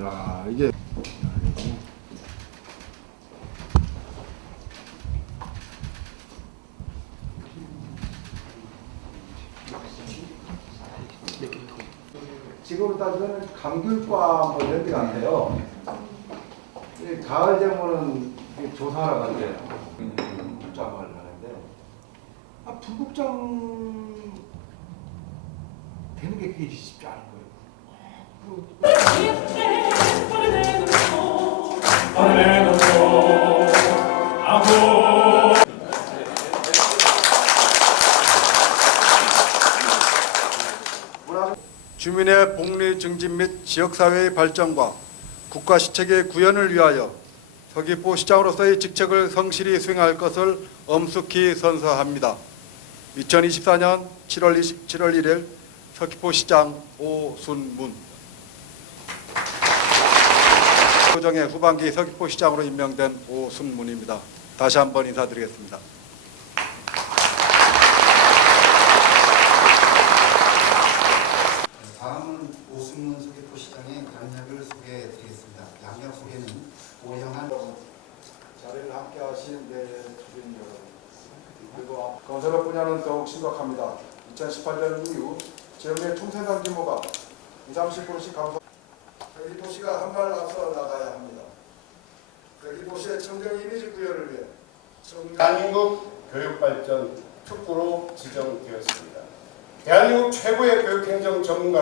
야 이게 지금으로 따지면 감귤과 뭐 이런 데 같아요. 이 가을 되면은 조사하러 간대요. 불장을 하는데 아 불국장 되는 게 그게 쉽지 않은 거예요. 주민의 복리 증진 및 지역사회의 발전과 국가 시책의 구현을 위하여 서귀포 시장으로서의 직책을 성실히 수행할 것을 엄숙히 선서합니다. 2024년 7월 27월 1일 서귀포 시장 오순문 조정의 후반기 서귀포 시장으로 임명된 오순문입니다. 다시 한번 인사드리겠습니다. 다음은 오승문 서귀포 시장의 양력을 소개해 드리겠습니다. 양력 소개는 오영한 자리를 함께 하신 내 주민 여러분 그리고 건설업 분야는 더욱 심각합니다. 2018년 이후 재원의 총생산 규모가 20, 30%씩 감소 서귀포시가 한 발 앞서 나가야 합니다. 서귀포시의 청정 이미지 구현을 위해 청... 대한민국 교육발전 특구로 지정되었습니다. 대한민국 최고의 교육행정 전문가